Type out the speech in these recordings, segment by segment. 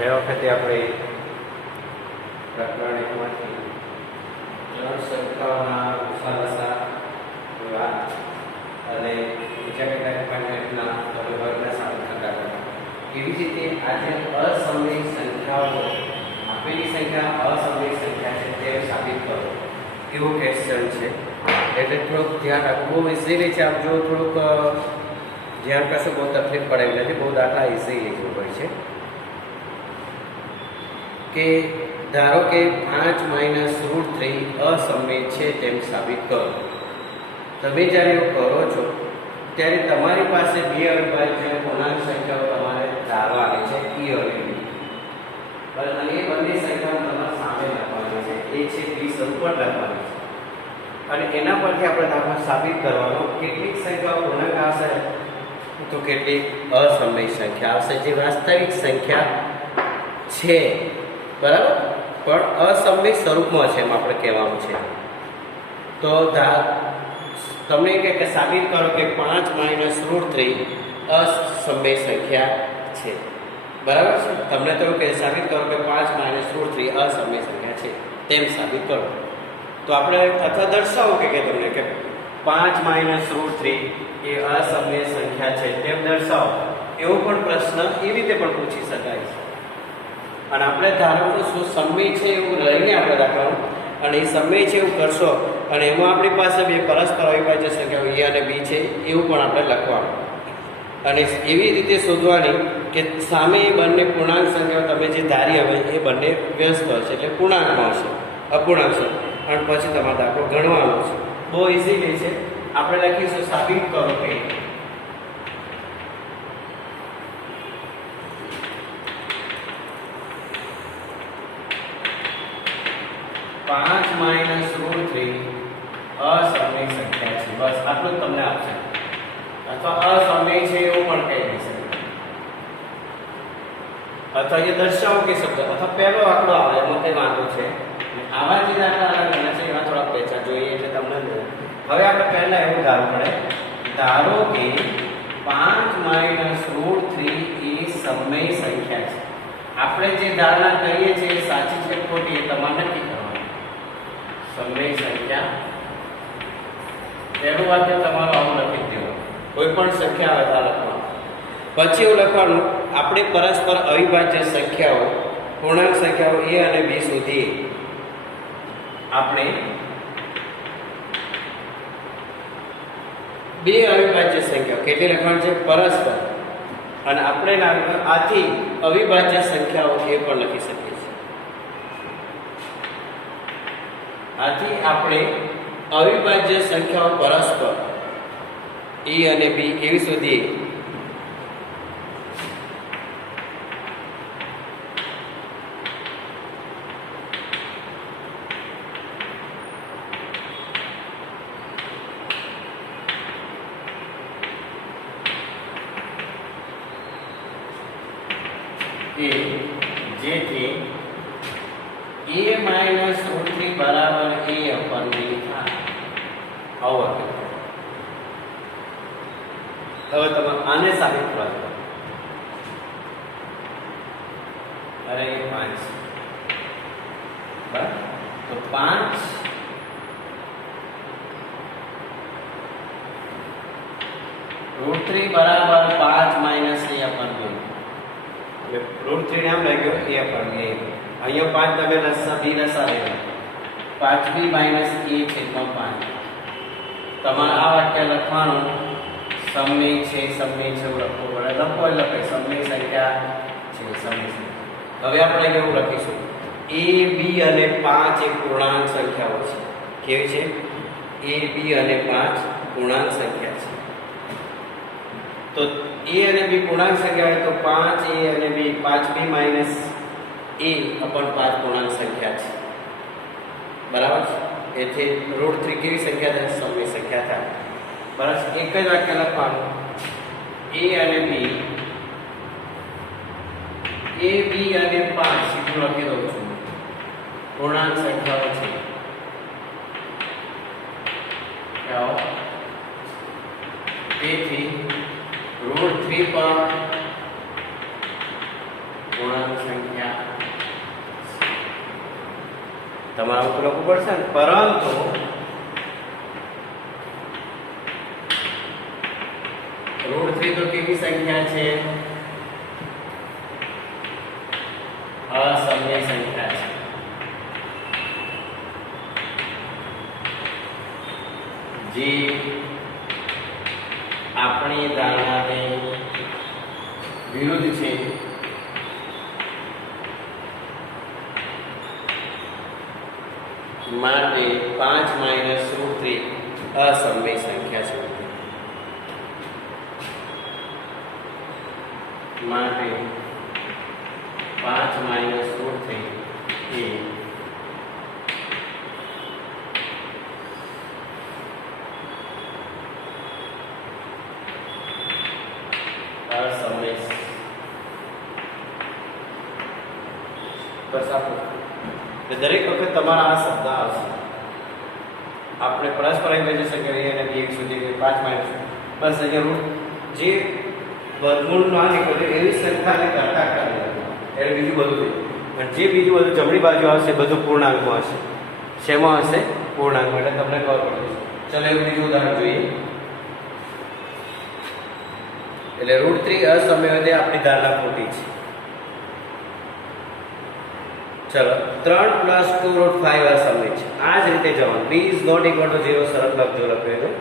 ગયા વખતે આપણે પ્રકરણ એકમાંથી ત્રણ સંખ્યાઓના ઉસાલસા વાત અને બીજા કેટલાક ડિપાર્ટમેન્ટના તમે વર્ગના સાબિત કરતા હતા. એવી જ રીતે આજે અસમય સંખ્યાઓ આપેલી સંખ્યા અસમય સંખ્યા છે તે સાબિત કરો એવો ક્વેશ્ચન છે. એટલે થોડુંક ધ્યાન રાખવું. બહુ ઇઝીલી છે. આપ જો થોડુંક ધ્યાન કરશો બહુ તકલીફ પડે એમ નથી. બહુ દાખલા ઇઝીલી જેવું હોય છે કે ધારો કે 5 - √3 અસમય છે તેમ સાબિત કરો. તમે જ્યારે એવું કરો છો ત્યારે તમારી પાસે બે અવિભાજ્ય પૂર્ણાંક સંખ્યાઓ તમારે ધારવાની છે e અને b. અને એ બંને સંખ્યાઓ તમારે સામે લખવાની છે. એ છે 20 ઉપર લખવાની છે. અને એના પરથી આપણે દાખલો સાબિત કરવાનો કેટલીક સંખ્યાઓ પૂર્ણાંક આવશે તો કેટલીક અસમય સંખ્યા આવશે જે વાસ્તવિક સંખ્યા છે, બરાબર, પણ અસમય સ્વરૂપમાં છે એમ આપણે કહેવાનું છે. તો તમને કે સાબિત કરો કે 5 - √3 અસમય સંખ્યા છે, બરાબર છે. તમને તો કે સાબિત કરો કે 5 - √3 અસમય સંખ્યા છે તેમ સાબિત કરો. તો આપણે અથવા દર્શાવો કે તમને કે 5 - √3 એ અસમય સંખ્યા છે તેમ દર્શાવો. એવો પણ પ્રશ્ન એ રીતે પણ પૂછી શકાય છે. અને આપણે ધારો કે શું સમય છે એવું લઈને આપણે રાખવાનું અને એ સમય છે એવું કરશો અને એમાં આપણી પાસે બે પરસ્પર અવિભાજ્ય સંખ્યાઓ a અને b છે એવું પણ આપણે લખવાનું. અને એવી રીતે શોધવાની કે સામે બંને પૂર્ણાંક સંખ્યાઓ તમે જે ધારી હવે એ બંને વ્યસ્ત હશે એટલે પૂર્ણાંકમાં હશે, અપૂર્ણાંક છે. અને પછી તમારે દાખલો ગણવાનો છે. બહુ ઇઝીલી છે. આપણે લખીશું સાબિત કરો કે 5 - √3 અસમય સંખ્યા છે. બસ આટલું જ તમને આપશે. અથવા અસમય છે એવું પણ કહી દેશે. અથવા એ દર્શાવો કે શબ્દ અથવા પહેલો આંકડો આવે એમાં કંઈ વાંધો છે. આવા જે દાખલા ગણ્યા છે એમાં થોડા પેચા જોઈએ એટલે તમને. હવે આપણે પહેલા એવું ધારવું પડે. ધારો કે 5 - √3 એ સમય સંખ્યા છે. આપણે જે ધારણા કરીએ છીએ એ સાચી છે ખોટી એ તમારે નક્કી કરવાનું. સમય સંખ્યા પહેલું વાક્ય તમારું આવું લખી દેવું. કોઈ પણ સંખ્યા આવે ત્યાં લખવાનું. પછી એવું લખવાનું આપણે પરસ્પર અવિભાજ્ય સંખ્યાઓ પૂર્ણાંક સંખ્યાઓ a અને b સુધી આપણે બે અવિભાજ્ય સંખ્યાઓ કેટલી લખવાની છે? પરસ્પર. અને આપણે આથી અવિભાજ્ય સંખ્યાઓ એ પણ લખી શકીએ છીએ. આથી આપણે અવિભાજ્ય સંખ્યાઓ પરસ્પર a અને b એવી સુધી જેથી a - √3 બરાબર a/b થાય. આવો હવે તમે આને સાબિત કરો. અરે 5 બરાબર. તો 5 √3 બરાબર 5 - a/b. √3 નામ લાગ્યો a/b. અહીંયા 5 તમે લસા b લસા લેજો. 5b - a/5. તમારે આ વાક્ય લખવાનું સમય છે એવું લખવું પડે. લખો એટલે લખે સમય સંખ્યા છે સમય સંખ્યા. હવે આપણે કેવું લખીશું? a b અને 5 એ પૂર્ણાંક સંખ્યાઓ છે. કેવી છે? a b અને 5 પૂર્ણાંક સંખ્યા છે. તો a અને b પૂર્ણાંક સંખ્યા હોય તો 5a અને b 5b - a/5 પૂર્ણાંક સંખ્યા છે, બરાબર છે. એથી √3 કેવી સંખ્યા થાય? સમય સંખ્યા થાય. બરાબર. એક જ વાક્ય લખવાનું a અને b અને 5 સીધું લખી દઉં છું પૂર્ણાંક સંખ્યાઓ છે. તેથી √3 પણ પૂર્ણાંક સંખ્યા તમારે અમુક લખવું પડશે ને, પરંતુ √3 તો કેવી સંખ્યા છે? અસમય સંખ્યા છે. જે આપણી ધારણાને વિરુદ્ધ છે. માટે 5 - √3 અસમય સંખ્યા છે. માટે 5 - √3 એ અસમય. બસ આપણું દરેક વખત તમારા આ શબ્દ આવશે. આપણે પરસ્પર ઇન્ટિગ્રેશન કરીએ અને dx સુધી 5 - બસ અહીંયા જે વર્ગમૂળ ના નીકળે એવી સંખ્યાને કરતા કરીએ એટલે બીજું બધું પણ જે બીજું બધું જમણી બાજુ આવશે બધું પૂર્ણાંકમાં હશે. શેમાં હશે? પૂર્ણાંકમાં. એટલે તમને ખબર પડે. ચાલો એક બીજું ઉદાહરણ જોઈએ. એટલે √3 અસમય હોય આપણી ધારણા ખોટી છે. ચલો 3 + 2 √5 અસમય છે. આ જ રીતે જવાનું. b ≠ 0 શરત લખજો લખેલું.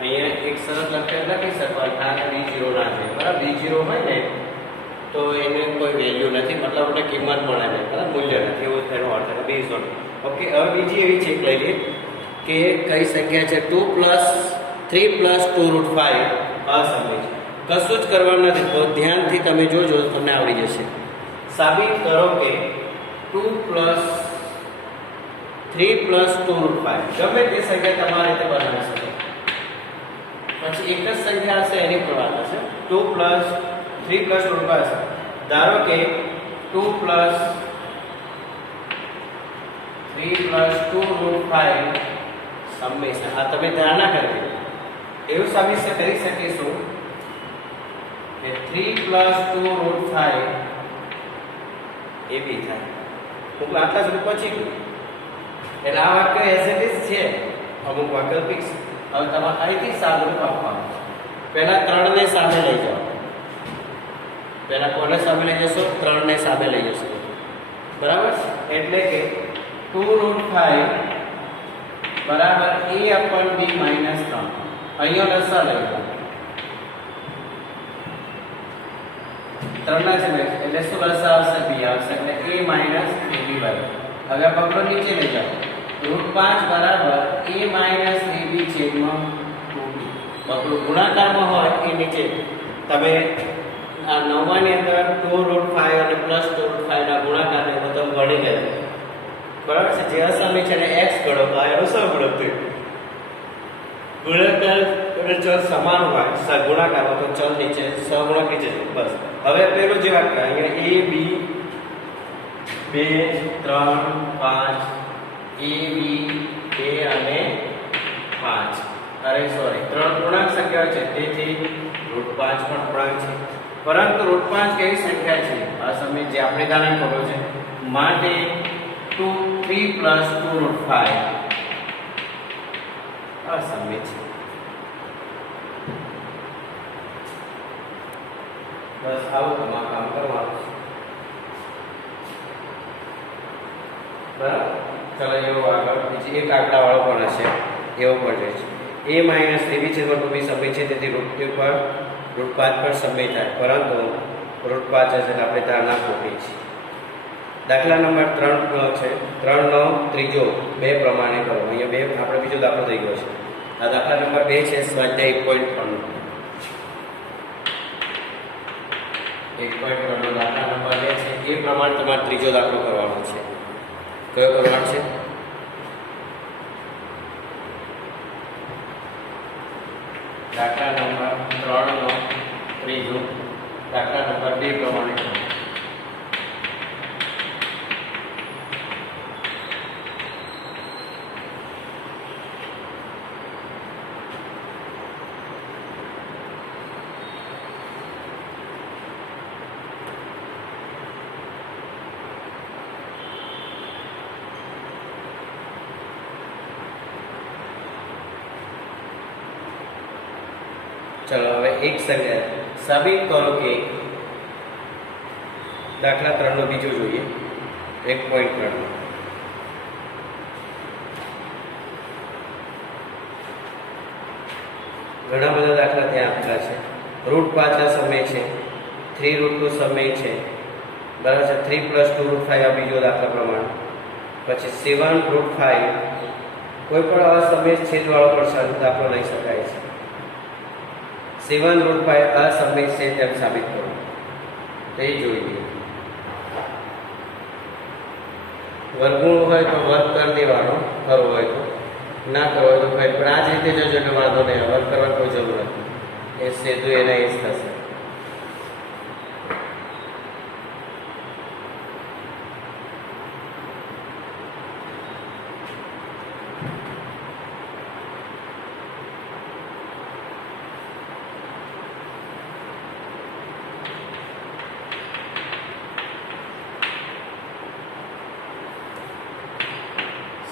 અહીંયા એક શરત લખેલું લખી શકવાનું કારણ કે b0 ના છે. બરાબર, b0 હોય ને તો એને કોઈ વેલ્યુ નથી, મતલબ આપણે કિંમત મળે નહીં, બરાબર, મૂલ્ય નથી, એવો તેનો અર્થ છે. b = okay. હવે બીજી એવી ચેક લઈ લઈએ કે કઈ સંખ્યા છે 2 + 3 + 2 √5 અસમય છે. કશું જ કરવાનું નથી, તો ધ્યાનથી તમે જોજો તમને આવડી જશે. સાબિત કરો કે 2 + 3 + 2 √5 ગમે તે સંખ્યા તમારે રીતે બનાવી શકો. પછી એક જ સંખ્યા હશે એની પર વાત હશે. 2 + 3 + 2 √5. ધારો કે 2 + 3 + 2 √5 સમય છે. આ તમે ધારણા કરવી. એવું સાબિત કરી શકીશું કે 3 + 2 √5 એ બી થાય. હું આટલા સુધી પહોંચી ગયું. એટલે આ વાક્ય એઝ ઇટ ઇઝ છે, અમુક વૈકલ્પિક છે. હવે તમારે અહીંથી સાદું આપવાનું છે. પહેલા 3 ને સામે લઈ જાઓ. પહેલા કોને સામે લઈ જશો? 3 ને સામે લઈ જશો. બરાબર. એટલે કે 2 √5 બરાબર a/b - 3. અહીંયા લસા લઈ જાઓ. 3 ના છે એટલે શું લસા આવશે? b આવશે. એટલે a - ab. હવે આ પકડો નીચે લઈ જાઓ. √5 બરાબર a - ab/2b. પકડો ગુણાકારમાં હોય એ નીચે તમે આ 9 ની અંદર 2 √5 અને +2 √5 ના ગુણાકારને બધું ગણી લેજો. બરાબર છે. જે અસમય છે ને x ગણો તો આ એનો સહગુણક થયો. ગુણાકાર અને ચલ સમાન હોય ગુણાકારમાં તો ચલ નીચે સહગુણક નીચે છે. બસ. હવે પેલું જે વાક્ય અહીંયા a b 2 3 5 a b 2 અને 5. અરે સોરી 3 પૂર્ણાંક સંખ્યા છે, તેથી √5 પણ પૂર્ણાંક છે. પરંતુ √5 કેવી સંખ્યા છે? આ સમય જે આપણે ધારણા કર્યો છે. માટે 3 + 2 √5 અસમય છે. બસ આવું તમારે કામ કરવાનું છે. બરાબર. ચલો એવો આગળ બીજી એક આંકડાવાળો પણ હશે, એવો પણ રહે છે. a - ab / સમય છે, તેથી √3 પર √5 પર સમય થાય, પરંતુ √5 હશે આપણે ધારણા ખોટી છે. દાખલા નંબર 3 છે. 3 નો ત્રીજો 2 પ્રમાણે કરો. અહીંયા 2 આપણે બીજો દાખલો થઈ ગયો છે. આ દાખલા નંબર 2 છે. સ્વાધ્યાય 1.3 નો દાખલા નંબર 2 છે. એ પ્રમાણે તમારે ત્રીજો દાખલો કરવાનો છે. કયો કરવાનો છે? દાખલા નંબર 3 નો ત્રીજો દાખલા નંબર 2 પ્રમાણે કરો. ચલો હવે એક સંખ્યા સાબિત કરો કે દાખલા 3નો બીજો જોઈએ 1.3 ઘણા બધા દાખલા ત્યાં આપેલા છે √5 આ સમય છે 3√2 સમય છે બરાબર છે 3 + 2√5 આ બીજો દાખલા પ્રમાણે પછી 7√5 કોઈ પણ આવા સમય છેદવાળો પણ દાખલો લઈ શકાય છે 7√5 આ સમય છે તેમ સાબિત કરો તે જોઈ લઈએ વર્ગમૂળ હોય તો વર્ગ કરી દેવાનો કરવો હોય તો ના કરવો હોય તો કંઈ પણ આ જ રીતે જજો એટલે વાંધો નહીં વર્ગ કરવાની કોઈ જરૂર નથી એ સીધું એના એ જ થશે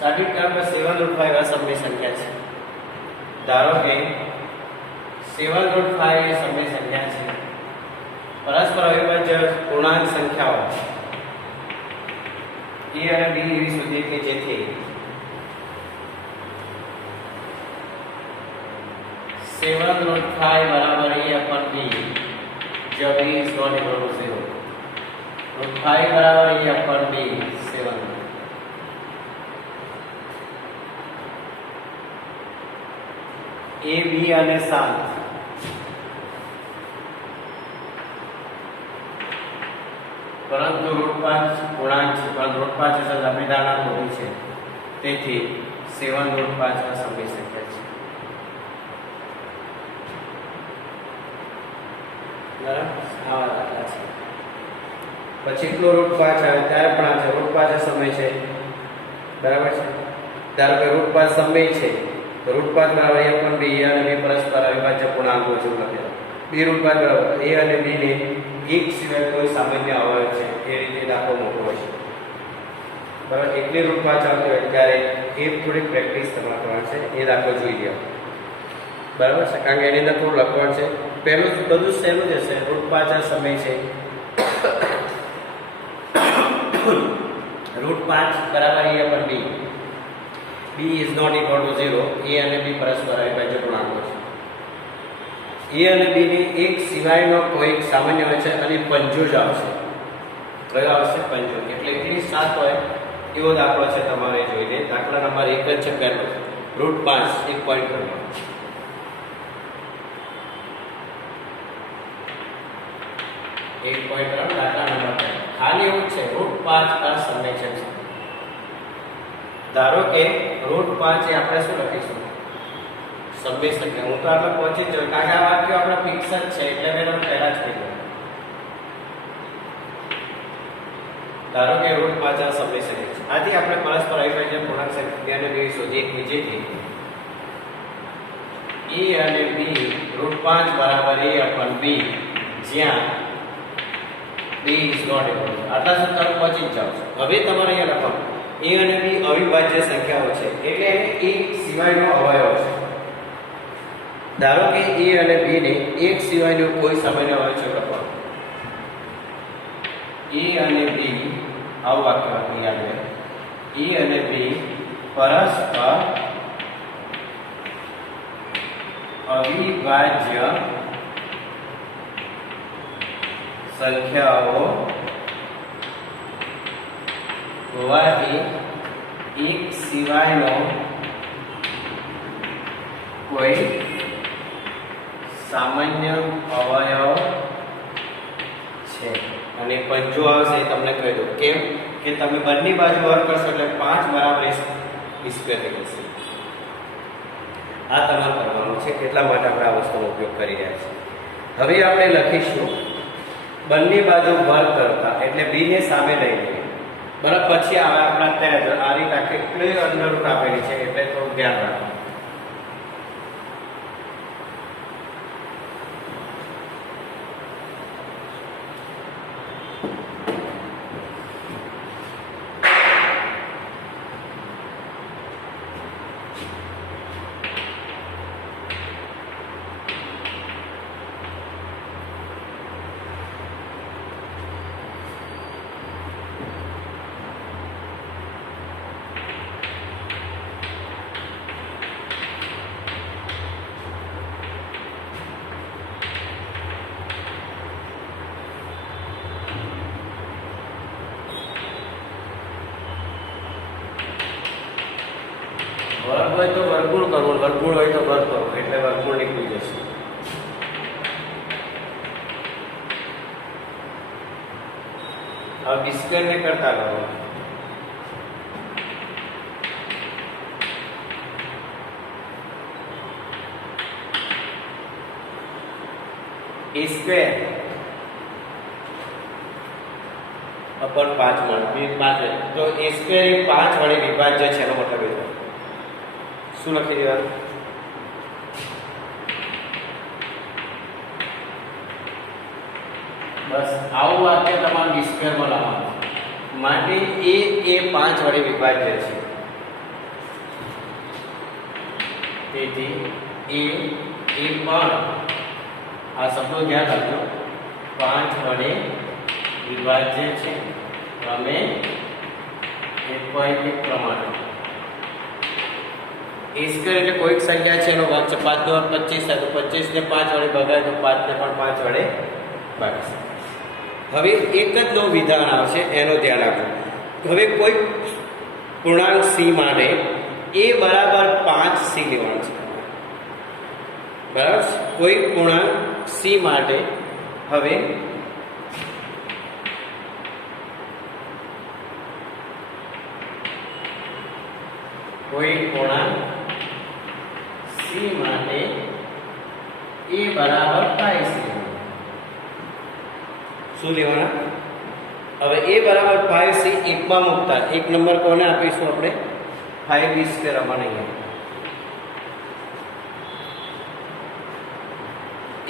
સાબિત કરવા 7√5 આ સમય સંખ્યા છે ધારો કે 7√5 એ સમય સંખ્યા છે પરસ્પર અવિભાજ્ય પૂર્ણાંક સંખ્યાઓ a અને b એવી શોધીએ કે જેથી 7√5 બરાબર a/b જ્યાં b is not equal to 0 √5 બરાબર a/b 7 a b અને 7 પરંતુ √5 પૂર્ણાંક છે પરંતુ √5 એ આપણી ધારણા ખોટી છે તેથી 7√5 આ સમય સંખ્યા છે બરાબર આવા દાખલા છે પછી એટલો √5 આવે ત્યારે પણ આ છે √5 એ સમય છે બરાબર છે ધારો કે √5 સમય છે તો √5 બરાબર a પણ b અને b પરસ્પર અવિભાજ્ય પૂર્ણાંકો છે લખેલા b √5 બરાબર a અને b ને એક સિવાય કોઈ સામાન્ય અવયવ છે એ રીતે દાખલો મોટો હોય છે બરાબર એકલી √5 આવતી હોય ત્યારે એ થોડી પ્રેક્ટિસ તમારે કરવાની છે એ દાખલો જોઈ લો બરાબર છે કારણ કે એની અંદર થોડું લખવાનું છે પહેલું બધું સહેલું જ હશે √5 આ સમય છે √5 બરાબર a પણ b b is not equal to 0 a અને b પરસ્પર અવિભાજ્ય પૂર્ણાંકો છે a અને b ની એક સિવાયનો કોઈ સામાન્ય હોય છે અને પંજો જ આવશે કયો આવશે પંજો એટલે એકની 7 હોય એવો દાખલો છે તમારે જોઈને દાખલા નંબર 1 જ છે પહેલો √5 1.3 દાખલા નંબર ખાલી એવું છે √5 આ સમય છે ધારો કે √5 એ આપણે શું લખીશું સમય સંખ્યા હું તો આપણે પહોંચી જ કારણ કે આ વાક્ય આપણે ફિક્સ જ છે એટલે મેં તમને પહેલા જ કીધું ધારો કે √5 આ સમય સંખ્યા છે આથી આપણે પરસ્પર અવિભાજ્ય પૂર્ણાંક સંખ્યાને બે શોધીએ એક બીજેથી a અને b √5 બરાબર a/b જ્યાં b is not equal to આટલા સુધી તમે પહોંચી જ જાઓ છો હવે તમારે અહીંયા લખવાનું a અને b અવિભાજ્ય સંખ્યાઓ છે એટલે એને એક સિવાયનો અવયવ છે ધારો કે a અને b ને એક સિવાયનો કોઈ સામાન્ય અવયવ છે લખવાનું a અને b આવું વાક્ય લખી યાદ રહે a અને b પરસ્પર અવિભાજ્ય સંખ્યાઓ હોવાથી એક સિવાયનો કોઈ સામાન્ય અવયવ છે અને પંજો આવશે એ તમને કહી દઉં કેમ કે તમે બંને બાજુ વર્ગ કરશો એટલે 5 બરાબર a² થઈ જશે આ તમારે કરવાનું છે એટલા માટે આપણે આ વસ્તુનો ઉપયોગ કરી રહ્યા છીએ હવે આપણે લખીશું બંને બાજુ વર્ગ કરતા એટલે b ને સામે લઈ લઈએ બરાબર પછી આવે આપણા ત્યાં આ રીતે કેટલી અંડરરૂટ આપેલી છે એટલે થોડું ધ્યાન રાખો હોય તો વર્ગમૂળ કરવું, વર્ગમૂળ હોય તો વર્ગ કરવું, એટલે વર્ગમૂળ નીકળી જશે. હવે બી સ્ક્વેર ને કરતા કરો. એ સ્ક્વેર અપર 5 મળે 5, તો એ સ્ક્વેર એ 5 વડે વિભાજ્ય છે એનો મતલબ એ થાય. શું લખી દેવાનું? બસ આવું વાક્ય તમારે બી સ્ક્વેરમાં લાવવાનું. માટે એ 5 વડે વિભાજ્ય છે, તેથી એ પણ આ શબ્દો ધ્યાન રાખજો, 5 વડે વિભાજ્ય છે. તમે 1.1 પ્રમાણે એ સ્ક્વેર એટલે કોઈક સંખ્યા છે એનો વર્ગ છે. 5 × 25 થાય તો 25 ને 5 વડે ભગાય તો 5 ને પણ 5 વડે ભાગશે. હવે એક જ નો વિધાન આવશે, એનો ધ્યાન રાખજો. હવે કોઈ પૂર્ણાંક સી માટે a બરાબર 5c લેવાનું છે, બરાબર? કોઈ પૂર્ણાંક સી માટે હવે કોઈ પૂર્ણાંક સી માટે a બરાબર 5c શું લેવાના? હવે a બરાબર 5c એકમાં મૂકતા એક નંબર કોને આપીશું આપણે? 5b² અમારે અહીંયા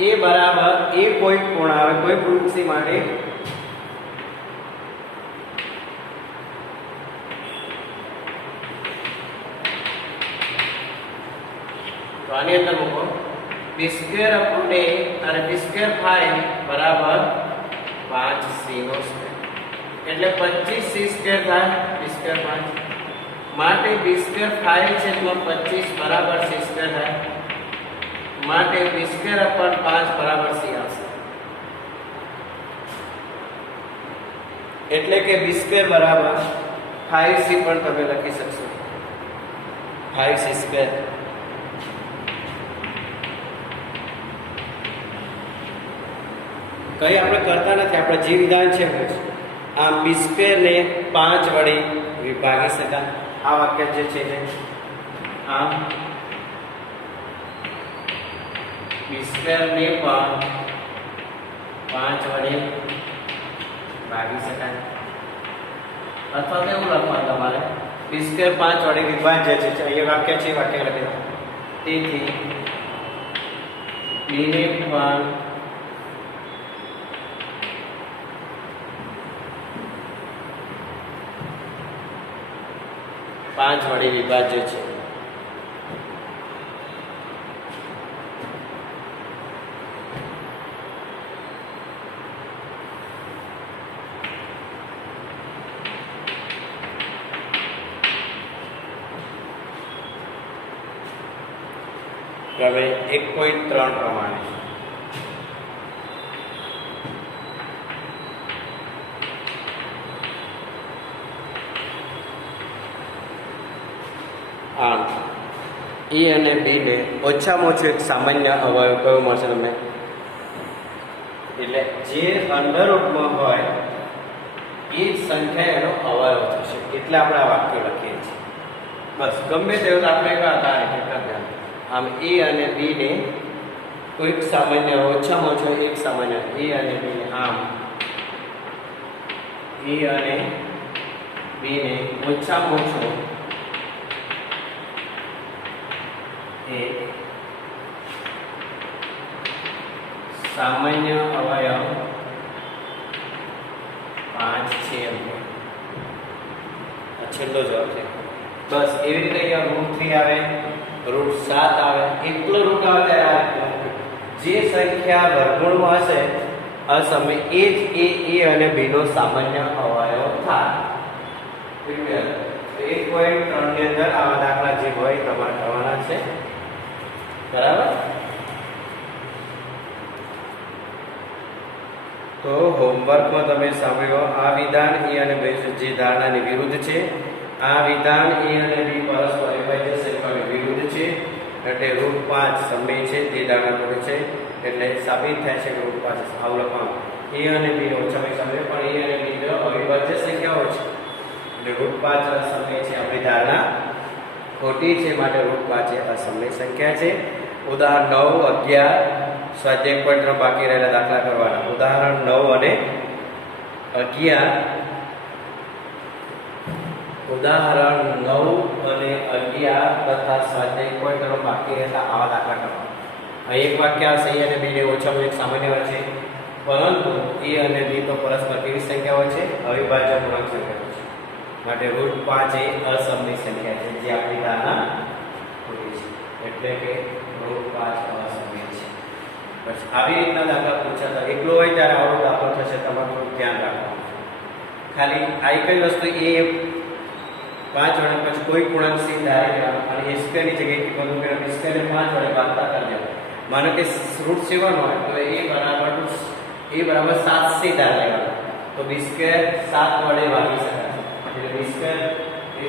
a બરાબર a કોઈ પૂર્ણાંક આવે કોઈ પૂર્ણાંક સી માટે તો આની અંદર મૂકો b² upon a અને b² 5 બરાબર 5c નો સ્ક્વેર એટલે 25c² થાય b² 5 માટે b² 5 છે તો 25 બરાબર c² થાય માટે b² upon 5 બરાબર c આવશે. એટલે કે b² બરાબર 5c પણ તમે લખી શકશો, 5c². કઈ આપણે કરતા નથી, આપણે જે વિધાન છે આમ b² ને 5 વડે વિભાગી શકાય. આ વાક્ય જે છે આમ b² ને પણ 5 વડે ભાગી શકાય. અથવા તો એવું લખવાનું તમારે b² 5 વડે વિભાજ્ય છે. અહીંયા વાક્ય છે, વાક્ય લખી દો. તેથી b ને પણ 5 વડે વિભાજ્ય છે. હવે 1.3 પ્રમાણે આમ એ અને બી ને ઓછામાં ઓછો એક સામાન્ય અવયવ કયો મળશે તમને? એટલે જે અંડરરૂટમાં હોય એ જ સંખ્યા એનો અવયવ થશે. એટલે આપણે આ વાક્ય લખીએ છીએ. બસ ગમે તેવું આપણે હતા આમ એ અને બી ને કોઈક સામાન્ય ઓછામાં ઓછો એક સામાન્ય એ અને બી ને આમ એ અને બી ને ઓછામાં ઓછો એક સામાન્ય અવયવ 5 છે. છેલ્લો જવાબ છે. બસ એવી રીતે અહીંયા √3 આવે, √7 આવે, એકલો રૂટ આવે ત્યારે જે સંખ્યા વર્ગમૂળમાં હશે આ સમય એ જ એ અને બી નો સામાન્ય અવયવ થાય. 1.3 ની અંદર આવા દાખલા જે હોય તમારે કરવાના છે, બરાબર? તો હોમવર્કમાં તમે સાંભળ્યો આ વિધાન એ અને બી જે ધારણાની વિરુદ્ધ છે. આ વિધાન એ અને બી પરસ્પર વિભાજ્ય છે, વિરુદ્ધ એટલે √5 સમય છે તે દાખલા પડે છે એટલે સાબિત થાય છે કે √5 આવું લખવાનું. a અને b નો ઓછામાં સમય પણ a અને b નો અવિભાજ્ય સંખ્યાઓ છે એટલે √5 અસમય છે. આપણી ધારણા ખોટી છે માટે √5 એ અસમય સંખ્યા છે. ઉદાહરણ 9, 11 સ્વાધ્યાય 1.3 બાકી રહેલા દાખલા કરવાના. ઉદાહરણ 9 અને 11 ઉદાહરણ 9 અને 11 તથા સ્વાધ્યાય 1.3 બાકી રહેતા આવા દાખલા કરવા. અહીં એક વાક્ય આવશે a અને b ને ઓછામાં એક સામાન્ય વાત છે, પરંતુ a અને b તો પરસ્પર કેવી સંખ્યાઓ છે? અવિભાજ્ય પૂર્ણાંક સંખ્યાઓ છે. માટે √5 એ અસમય સંખ્યા છે જે આપણી ધારણા ખોટી છે. એટલે કે √5 અસમય છે. બસ આવી રીતના દાખલા પૂછાતા એકલો હોય ત્યારે આવો દાખલો થશે, તમારે થોડું ધ્યાન રાખવાનું. ખાલી આ કઈ વસ્તુ એ 5 વડે પછી કોઈ પૂર્ણાંક c ધારે અને a સ્ક્વેર ની જગ્યાએ બધું કરે b સ્ક્વેર ને 5 વડે ભાગતા કરી દેવા. માનો કે √7 હોય તો a બરાબર 7c ધાર લેવાનો તો b સ્ક્વેર 7 વડે ભાગી શકાય એટલે b સ્ક્વેર એ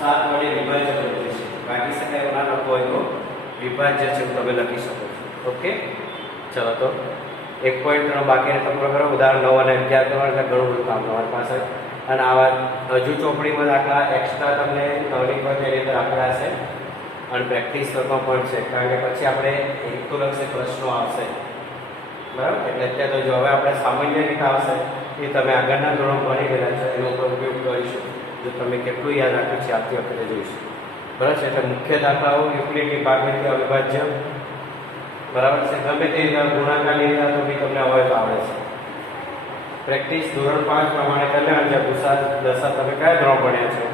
7 વડે વિભાજ્ય બને છે. ભાગી શકાય એવો ના લખો હોય તો વિભાજ્ય છે તમે લખી શકો છો. ઓકે, ચલો તો 1.3 બાકી રહે તમે કરો. ઉદાહરણ 9 અને 11 કરવાનું એટલે ઘણું બધું કામ તમારી પાસે. અને આવા હજુ ચોપડીમાં દાખલા એક્સ્ટ્રા તમને નવની પર તેની અંદર આપેલા છે અને પ્રેક્ટિસ કરવા પણ છે, કારણ કે પછી આપણે હેતુલક્ષી પ્રશ્નો આવશે. બરાબર, એટલે અત્યારે તો જો હવે આપણે સામાન્ય રીત આવશે એ તમે આગળના ધોરણ ભણી ગયેલા છો એનો ઉપયોગ કરીશું. જો તમે કેટલું યાદ રાખ્યું છે આવતી વખતે જોઈશું. બરાબર છે, એટલે મુખ્ય દાખલાઓ યુક્લિડની ભાગની અવિભાજ્ય, બરાબર છે, ગમે તે રીતના ગુણાકારની રીતના તો બી તમને હવે તો આવડે છે. પ્રેક્ટિસ ધોરણ 5 પ્રમાણે કરી લેવાની. જે ભૂસા દશા તમે કયા ધોરણ ભણ્યા છો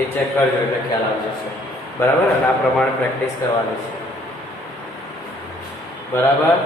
એ ચેક કરજો એટલે ખ્યાલ આવી જશે. બરાબર, અને આ પ્રમાણે પ્રેક્ટિસ કરવાની છે. બરાબર.